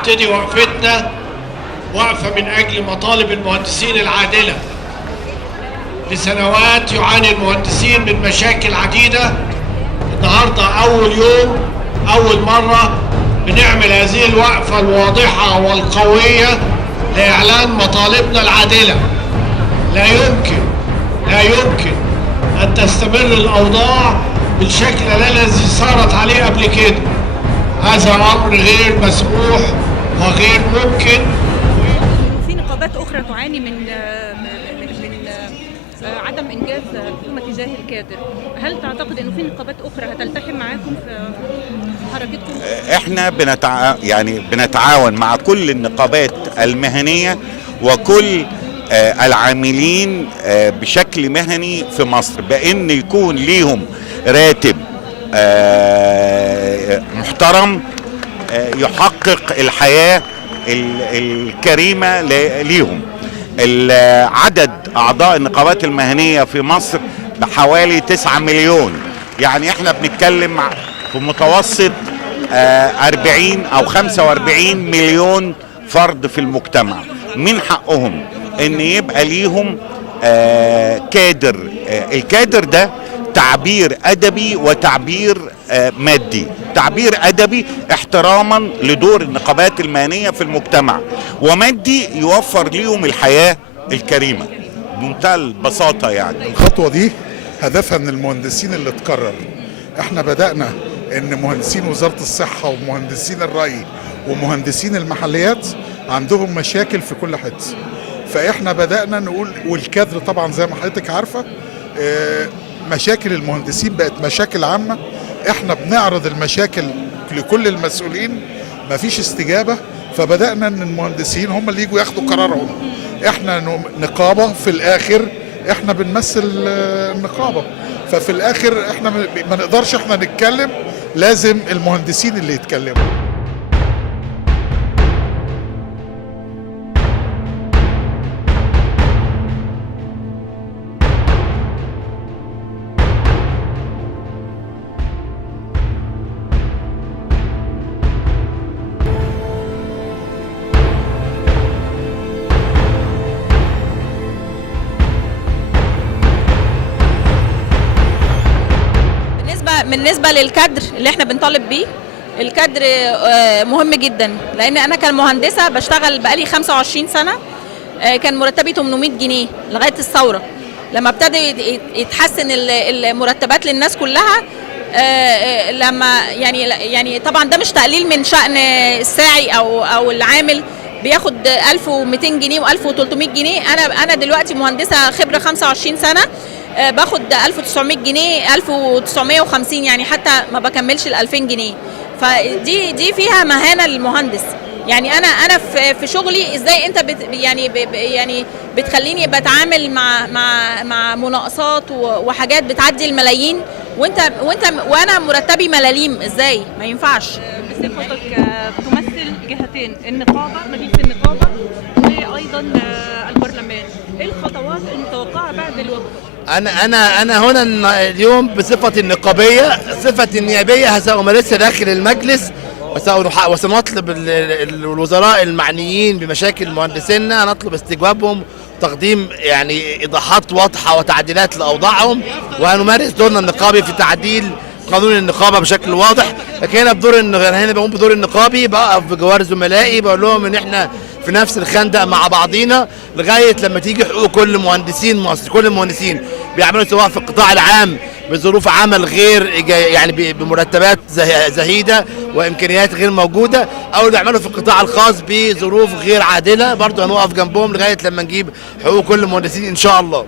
هنبتدي وقفتنا وقفة من أجل مطالب المهندسين العادلة. لسنوات يعاني المهندسين من مشاكل عديدة. النهاردة أول يوم، أول مرة بنعمل هذه الوقفة الواضحة والقوية لإعلان مطالبنا العادلة. لا يمكن أن تستمر الأوضاع بالشكل الذي صارت عليه قبل كده. هذا أمر غير مسموح وغير ممكن. في نقابات أخرى تعاني من عدم إنجاز الحكومة تجاه الكادر. هل تعتقد إنه في نقابات أخرى هتلتحم معاكم في حركتكم؟ احنا بنتعاون مع كل النقابات المهنية وكل العاملين بشكل مهني في مصر، بأن يكون ليهم راتب محترم يحقق الحياة الكريمة ليهم. عدد أعضاء النقابات المهنية في مصر بحوالي 9 مليون، يعني احنا بنتكلم في متوسط 40 أو 45 مليون فرد في المجتمع. من حقهم ان يبقى ليهم كادر. الكادر ده تعبير أدبي وتعبير مادي. تعبير أدبي احتراما لدور النقابات المهنية في المجتمع، ومادي يوفر ليهم الحياة الكريمة بمنتهى البساطة. يعني الخطوة دي هدفها من المهندسين اللي اتكرر. احنا بدأنا ان مهندسين وزارة الصحة ومهندسين الري ومهندسين المحليات عندهم مشاكل في كل حتة، فاحنا بدأنا نقول، والكادر طبعا زي ما حضرتك عارفة مشاكل المهندسين بقت مشاكل عامة. احنا بنعرض المشاكل لكل المسؤولين، مفيش استجابة، فبدأنا ان المهندسين هم اللي يجوا ياخدوا قرارهم. احنا نقابة في الاخر، احنا بنمثل النقابة، ففي الاخر احنا ما نقدرش احنا نتكلم، لازم المهندسين اللي يتكلموا. بالنسبة للكادر اللي احنا بنطالب بيه، الكادر مهم جدا، لان انا كمهندسة بشتغل بقالي 25 سنة. كان مرتبي 800 جنيه لغاية الثورة. لما ابتدى يتحسن المرتبات للناس كلها، لما يعني طبعا ده مش تقليل من شأن الساعي او العامل بياخد 1200 جنيه و1300 جنيه. انا دلوقتي مهندسة خبرة 25 سنة باخد 1900 جنيه 1950، يعني حتى ما بكملش ال 2000 جنيه. فدي فيها مهانة للمهندس. يعني انا في شغلي ازاي انت يعني بتخليني بتعامل مع مناقصات وحاجات بتعدي الملايين، وانا مرتبي ملاليم. ازاي؟ ما ينفعش. بصفتك تمثل جهتين، النقابة، مجلس النقابة وايضا البرلمان، ايه الخطوات المتوقعة بعد الوقف؟ أنا هنا اليوم بصفتي النقابية، صفتي النيابية سأمارسها داخل المجلس، وسنطلب الوزراء المعنيين بمشاكل مهندسينا، نطلب استجوابهم وتقديم يعني إيضاحات واضحة وتعديلات لأوضاعهم، وهنمارس دورنا النقابي في تعديل قانون النقابة بشكل واضح. لكن هنا بقوم بدور النقابي، بقف بجوار زملائي بقول لهم ان احنا في نفس الخندق مع بعضينا لغايه لما تيجي حقوق كل مهندسين مصر. كل المهندسين بيعملوا سواء في القطاع العام بظروف عمل غير يعني بمرتبات زهيده وامكانيات غير موجوده، او اللي بيعملوا في القطاع الخاص بظروف غير عادله، برضه هنقف جنبهم لغايه لما نجيب حقوق كل المهندسين ان شاء الله.